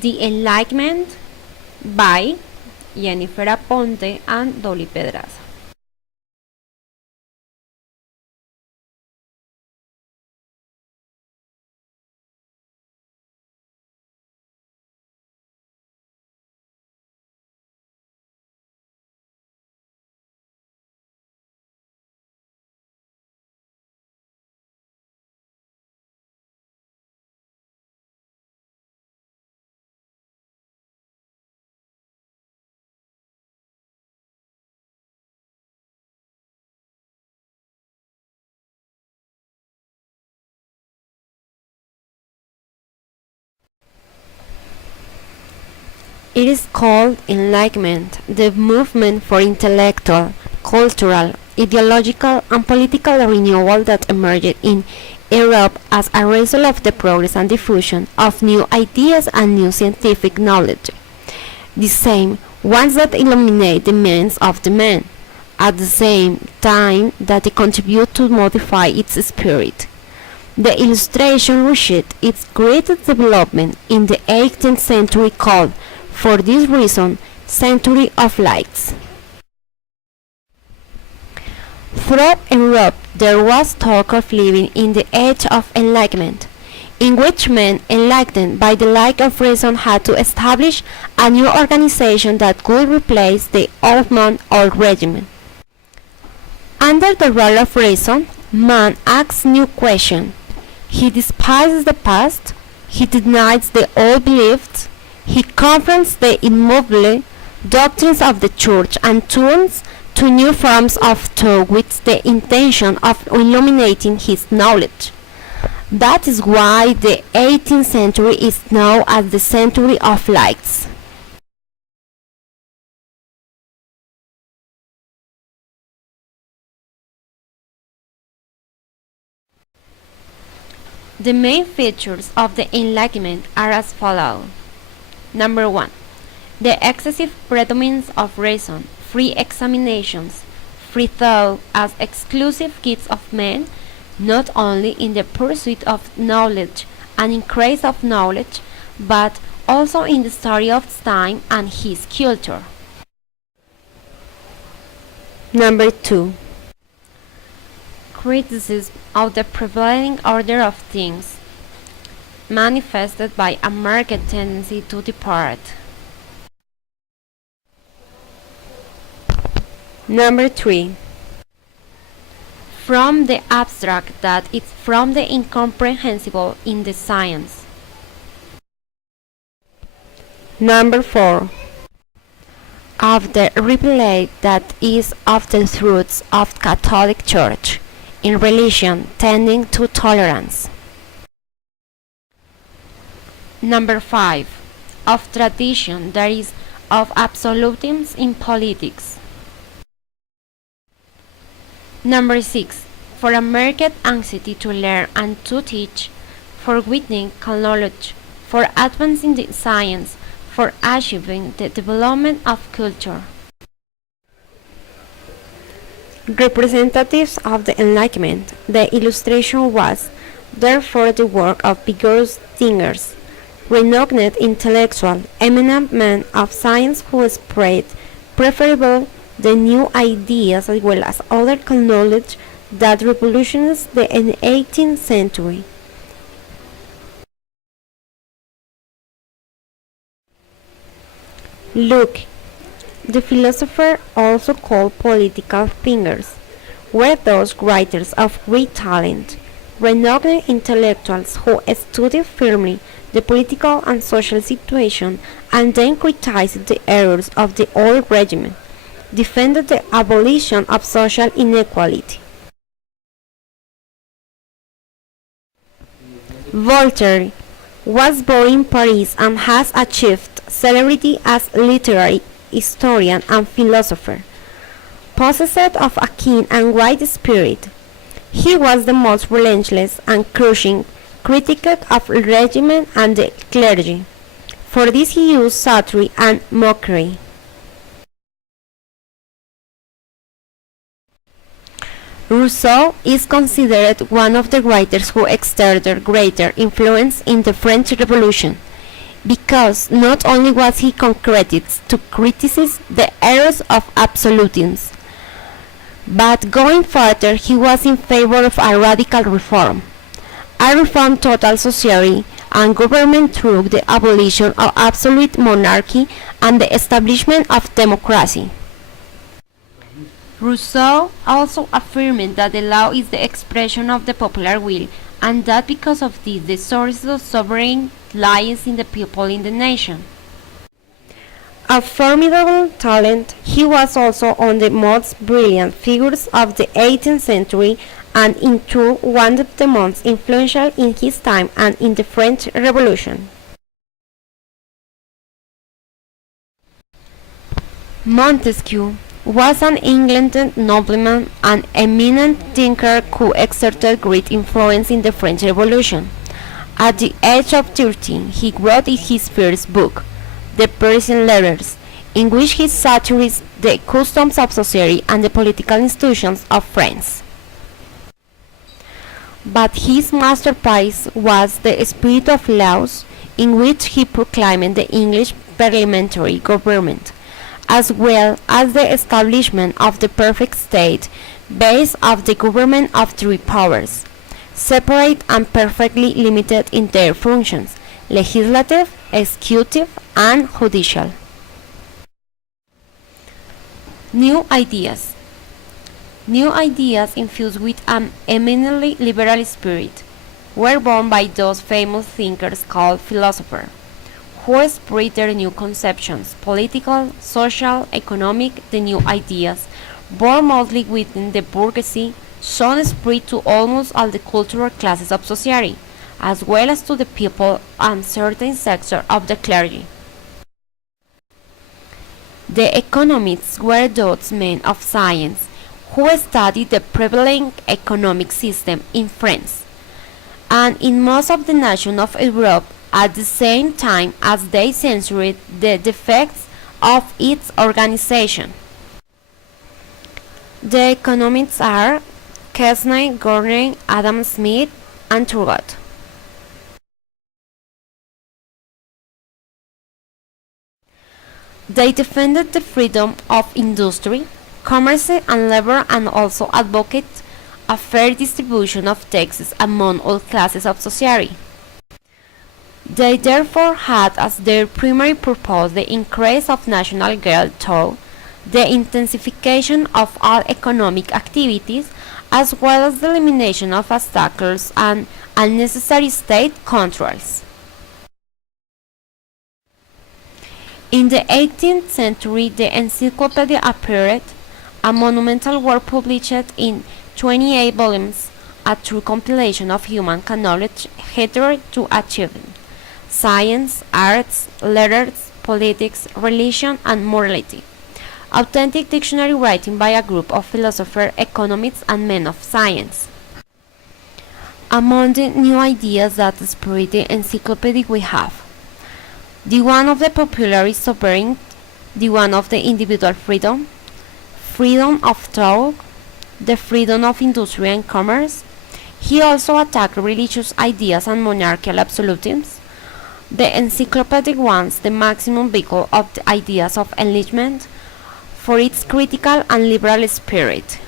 The Enlightenment by Jennifer Aponte and Dolly Pedraza. It is called enlightenment, the movement for intellectual, cultural, ideological, and political renewal that emerged in Europe as a result of the progress and diffusion of new ideas and new scientific knowledge. The same ones that illuminate the minds of the men, at the same time that they contribute to modify its spirit. The illustration reached its greatest development in the 18th century called, for this reason, century of lights. Throughout Europe there was talk of living in the age of enlightenment, in which men enlightened by the light of reason had to establish a new organization that could replace the old man or regimen. Under the rule of reason, man asks new questions. He despises the past, he denies the old beliefs, he confronts the immovable doctrines of the Church and turns to new forms of thought with the intention of illuminating his knowledge. That is why the 18th century is known as the century of lights. The main features of the Enlightenment are as follows. Number 1. The excessive predominance of reason, free examinations, free thought as exclusive gifts of men, not only in the pursuit of knowledge and increase of knowledge, but also in the study of time and his culture. Number 2. Criticism of the prevailing order of things, manifested by a marked tendency to depart. Number 3. From the abstract that is from the incomprehensible in the science. Number 4. Of the revelation that is of the truths of Catholic Church in religion tending to tolerance. Number 5. Of tradition, that is, of absolutism in politics. Number 6. For a marked anxiety to learn and to teach, for winning knowledge, for advancing the science, for achieving the development of culture. Representatives of the Enlightenment, the illustration was, therefore, the work of vigorous thinkers, renowned intellectual, eminent men of science who spread preferable the new ideas as well as other knowledge that revolutionized the 18th century. Look, the philosophers, also called political thinkers, were those writers of great talent, renowned intellectuals who studied firmly the political and social situation and then criticized the errors of the old regime, defended the abolition of social inequality. Voltaire was born in Paris and has achieved celebrity as literary historian and philosopher. Possessed of a keen and wide spirit, he was the most relentless and crushing critic of regime and the clergy. For this he used satire and mockery. Rousseau is considered one of the writers who exerted greater influence in the French Revolution. because not only was he concreted to criticize the errors of absolutism, but going further he was in favor of a radical reform. A reform total society and government through the abolition of absolute monarchy and the establishment of democracy. Rousseau also affirmed that the law is the expression of the popular will, and that because of this the source of sovereignty lies in the people in the nation. A formidable talent, he was also one of the most brilliant figures of the 18th century and in truth one of the most influential in his time and in the French Revolution. Montesquieu was an England nobleman and eminent thinker who exerted great influence in the French Revolution. At the age of 13, he wrote his first book, The Parisian Letters, in which he satirized the customs of society and the political institutions of France. But his masterpiece was The Spirit of Laws, in which he proclaimed the English parliamentary government, as well as the establishment of the perfect state based on the government of three powers, separate and perfectly limited in their functions: legislative, executive, and judicial. New ideas. New ideas infused with an eminently liberal spirit were born by those famous thinkers called philosophers, who spread their new conceptions, political, social, economic, the new ideas, born mostly within the bourgeoisie, soon spread to almost all the cultural classes of society, as well as to the people and certain sectors of the clergy. The economists were those men of science who studied the prevalent economic system in France and in most of the nations of Europe at the same time as they censored the defects of its organization. The economists are Kesney, Gurney, Adam Smith, and Turgot. They defended the freedom of industry, commerce, and labor, and also advocated a fair distribution of taxes among all classes of society. They therefore had as their primary purpose the increase of national growth through the intensification of all economic activities, as well as the elimination of obstacles and unnecessary state controls. In the 18th century, the encyclopedia appeared, a monumental work published in 28 volumes, a true compilation of human knowledge gathered to achievement: science, arts, letters, politics, religion, and morality. Authentic dictionary writing by a group of philosophers, economists, and men of science. Among the new ideas that spread the encyclopedia we have the one of the popular sovereignty, the one of the individual freedom, freedom of thought, the freedom of industry and commerce. He also attacked religious ideas and monarchical absolutism. The encyclopedia wants the maximum vehicle of the ideas of enlightenment for its critical and liberal spirit.